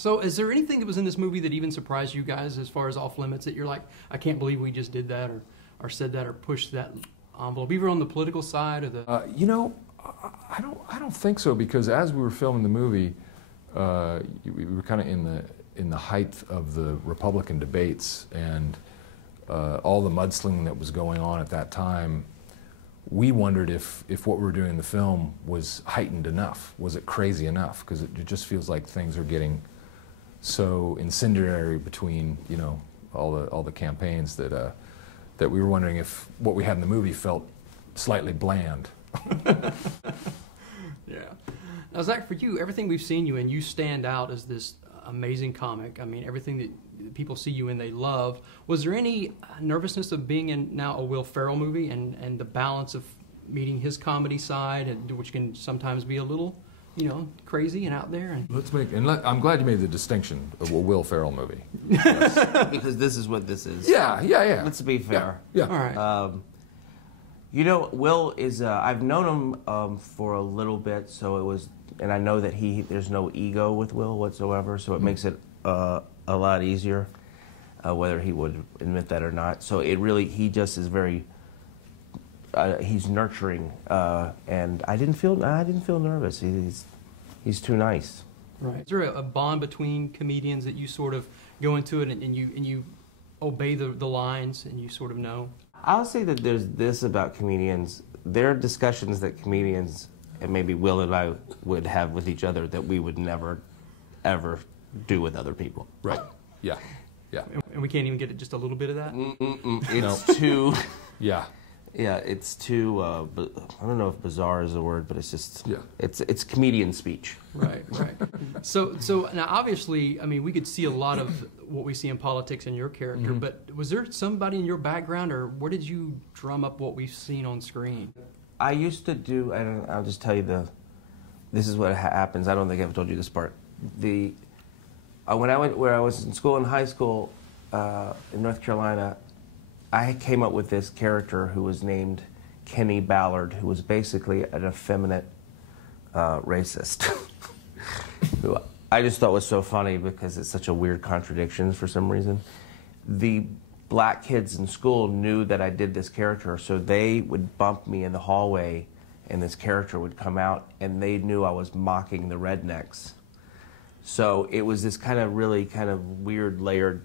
So is there anything that was in this movie that even surprised you guys as far as off limits that you're like, I can't believe we just did that or said that or pushed that envelope, either on the political side or the... You know, I don't think so, because as we were filming the movie, we were kind of in the height of the Republican debates, and all the mudslinging that was going on at that time. We wondered if what we were doing in the film was heightened enough. Was it crazy enough? Because it just feels like things are getting so incendiary between, you know, all the campaigns that that we were wondering if what we had in the movie felt slightly bland. Yeah. Now, Zach, for you, everything we've seen you in, you stand out as this amazing comic. I mean, everything that people see you in, they love. Was there any nervousness of being in now a Will Ferrell movie and the balance of meeting his comedy side, and which can sometimes be a little, you know, crazy and out there? And I'm glad you made the distinction of a Will Ferrell movie. Yes, because this is what this is. Yeah. Let's be fair. Yeah. All right. You know, Will is, I've known him for a little bit, so it was, and I know that there's no ego with Will whatsoever, so it makes it a lot easier, whether he would admit that or not. So it really, he just is very, he's nurturing, and I didn't feel nervous. He's too nice. Right. Is there a bond between comedians that you sort of go into it and you obey the lines and you sort of know? I'll say that there's this about comedians. There are discussions that comedians, and maybe Will and I, would have with each other that we would never, ever do with other people. Right. Yeah. And we can't even get just a little bit of that? It's too... Yeah. Yeah, it's too, I don't know if bizarre is a word, but it's just, it's comedian speech. Right. So now obviously, I mean, we could see a lot of what we see in politics in your character, but was there somebody in your background, or where did you drum up what we've seen on screen? I used to do, I'll just tell you this is what happens. I don't think I've told you this part. When I was in school, in high school, in North Carolina, I came up with this character who was named Kenny Ballard, who was basically an effeminate racist. Who I just thought was so funny because it's such a weird contradiction for some reason. The black kids in school knew that I did this character, so they would bump me in the hallway and this character would come out, and they knew I was mocking the rednecks. So it was this really kind of weird layered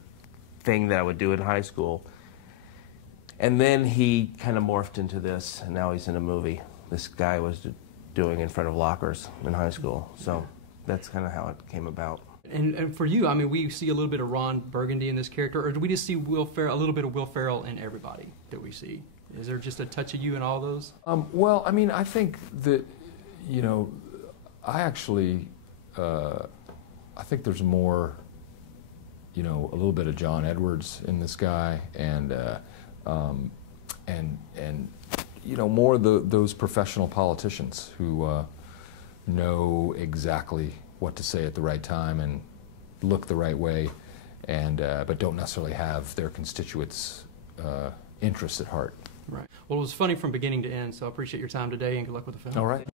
thing that I would do in high school. And then he kind of morphed into this, and now he's in a movie this guy was doing in front of lockers in high school. So that's kind of how it came about. And for you, I mean, we see a little bit of Ron Burgundy in this character, or do we just see a little bit of Will Ferrell in everybody that we see? Is there just a touch of you in all those? Well, I mean, I think that, you know, I actually, I think there's more, you know, a little bit of John Edwards in this guy, and you know, more those professional politicians who know exactly what to say at the right time and look the right way, and but don't necessarily have their constituents' interests at heart. Right. Well, it was funny from beginning to end, so I appreciate your time today, and good luck with the film. All right.